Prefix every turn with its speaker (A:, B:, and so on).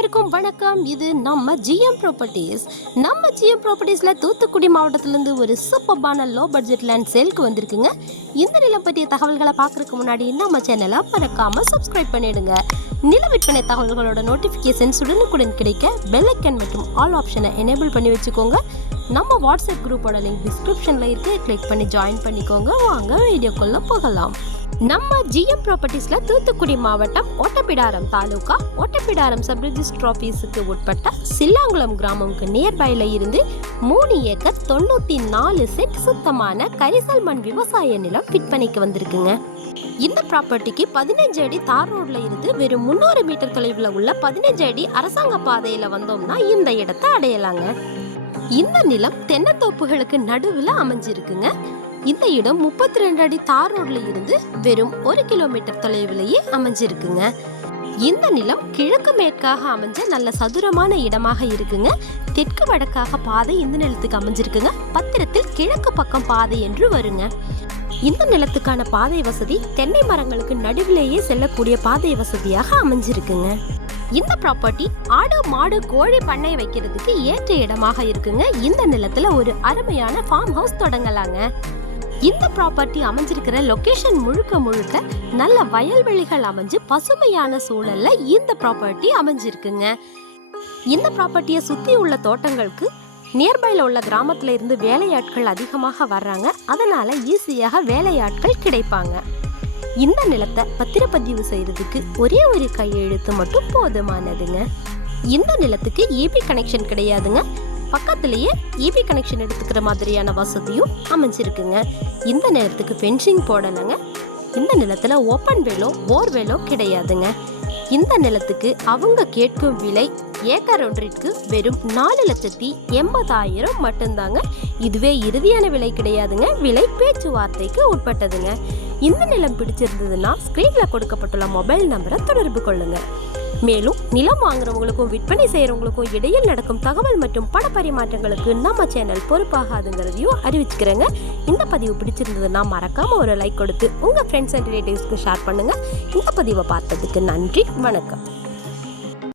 A: வணக்கம். இது நம்ம ஜிஎம் ப்ராப்பர்ட்டிஸ் நம்ம ஜிஎம் ப்ராப்பர்ட்டிஸில் தூத்துக்குடி மாவட்டத்திலேருந்து ஒரு சூப்பர்பான லோ பட்ஜெட் லேண்ட் சேலுக்கு வந்திருக்குங்க. இந்த நிலம் பற்றிய தகவல்களை பார்க்குறதுக்கு முன்னாடி நம்ம சேனலை மறக்காம சப்ஸ்கிரைப் பண்ணிடுங்க. நில விற்பனை தகவல்களோட நோட்டிஃபிகேஷன்ஸ் உடனுக்குடன் கிடைக்க பெல்லைக்கன் மற்றும் ஆல் ஆப்ஷனை எனேபிள் பண்ணி வச்சுக்கோங்க. நம்ம வாட்ஸ்அப் குரூப்போட லிங்க் டிஸ்கிரிப்ஷனில் இருக்கு. கிளிக் பண்ணி ஜாயின் பண்ணிக்கோங்க. வாங்க வீடியோக்குள்ளே போகலாம். நம்ம ஜிஎம் ப்ராப்பர்ட்டிஸ்ல தூத்துக்குடி மாவட்டம் ஓட்டப்பிடாரம் தாலுகா. ஓட்டப்பிடாரம் சப் ரிஜிஸ்டர் ஆஃபீஸுக்கு உட்பட்ட சில்லாங்குளம் கிராமம்க்கு நியர்பைல இருந்து மூணு ஏக்கர் தொண்ணூத்தி நாலு செட் சுத்தமான கரிசல் மண் விவசாய நிலம் விற்பனைக்கு வந்திருக்குங்க. இந்த ப்ராப்பர்ட்டிக்கு பதினஞ்சு அடி தார் ரோட்ல இருந்து வெறும் முந்நூறு மீட்டர் தொலைவில் உள்ள பதினஞ்சு அடி அரசாங்க பாதையில வந்தோம்னா இந்த இடத்தை அடையலாங்க. இந்த நிலம் தென்னந்தோப்புகளுக்கு நடுவில் அமைஞ்சிருக்குங்க. இந்த இடம் முப்பத்தி ரெண்டு அடி தார் ரோட்ல இருந்து வெறும் ஒரு கிலோமீட்டர் தொலைவிலேயே அமைஞ்சிருக்குங்க. இந்த நிலம் கிழக்கு மேற்காக அமைஞ்ச நல்ல சதுரமான இடமாக இருக்குங்க. தெற்கு வடக்காக பாதை இந்த நிலத்துக்கு அமைஞ்சிருக்குங்க. பத்திரத்தில் கிழக்கு பக்கம் பாதை என்று வருங்க. இந்த நிலத்துக்கான பாதை வசதி தென்னை மரங்களுக்கு நடுவிலேயே செல்லக்கூடிய பாதை வசதியாக அமைஞ்சிருக்குங்க. இந்த ப்ராப்பர்ட்டி ஆடு மாடு கோழி பண்ணை வைக்கிறதுக்கு ஏற்ற இடமாக இருக்குங்க. இந்த நிலத்துல ஒரு அருமையான ஃபார்ம் ஹவுஸ் தொடங்கலாங்க. இந்த ப்ராப்பர்ட்டி அமைஞ்சிருக்கிற லொக்கேஷன் முழுக்க முழுக்க நல்ல வயல்வெளிகள் அமைஞ்சு பசுமையான சூழல்ல இந்த ப்ராப்பர்ட்டி அமைஞ்சிருக்குங்க. இந்த ப்ராப்பர்ட்டியை சுத்தி உள்ள தோட்டங்களுக்கு நியர்பைல உள்ள கிராமத்துல இருந்து வேலையாட்கள் அதிகமாக வர்றாங்க. அதனால ஈஸியாக வேலையாட்கள் கிடைப்பாங்க. இந்த நிலத்தை பத்திரப்பதிவு செய்யறதுக்கு ஒரே ஒரு கையெழுத்து மட்டும் போதுமானதுங்க. இந்த நிலத்துக்கு ஏபி கனெக்ஷன் கிடையாதுங்க. பக்கத்திலேயே இபி கனெக்ஷன் எடுத்துக்கிற மாதிரியான வசதியும் அமைஞ்சிருக்குங்க. இந்த நேரத்துக்கு ஃபென்சிங் போடலைங்க. இந்த நிலத்தில் ஓப்பன் வேலோ போர் வேலோ கிடையாதுங்க. இந்த நிலத்துக்கு அவங்க கேட்கும் விலை ஏக்கர் ஒன்றிற்கு வெறும் நாலு லட்சத்தி எண்பதாயிரம் மட்டும்தாங்க. இதுவே இறுதியான விலை கிடையாதுங்க. விலை பேச்சுவார்த்தைக்கு உட்பட்டதுங்க. இந்த நிலம் பிடிச்சிருந்ததுன்னா ஸ்க்ரீனில் கொடுக்கப்பட்டுள்ள மொபைல் நம்பரை தொடர்பு கொள்ளுங்கள் மேலும் நிலம் வாங்குறவங்களுக்கும் விற்பனை செய்யறவங்களுக்கும் இடையில் நடக்கும் தகவல் மற்றும் பண பரிமாற்றங்களுக்கு நம்ம சேனல் பொறுப்பாகாதுங்கிறதையும் அறிவிச்சுக்கிறேங்க. இந்த பதிவு பிடிச்சிருந்ததுன்னா மறக்காம ஒரு லைக் கொடுத்து உங்க ஃப்ரெண்ட்ஸ் அண்ட் ரிலேட்டிவ்ஸ்க்கு ஷேர் பண்ணுங்க. இந்த பதிவை பார்த்ததுக்கு நன்றி வணக்கம்.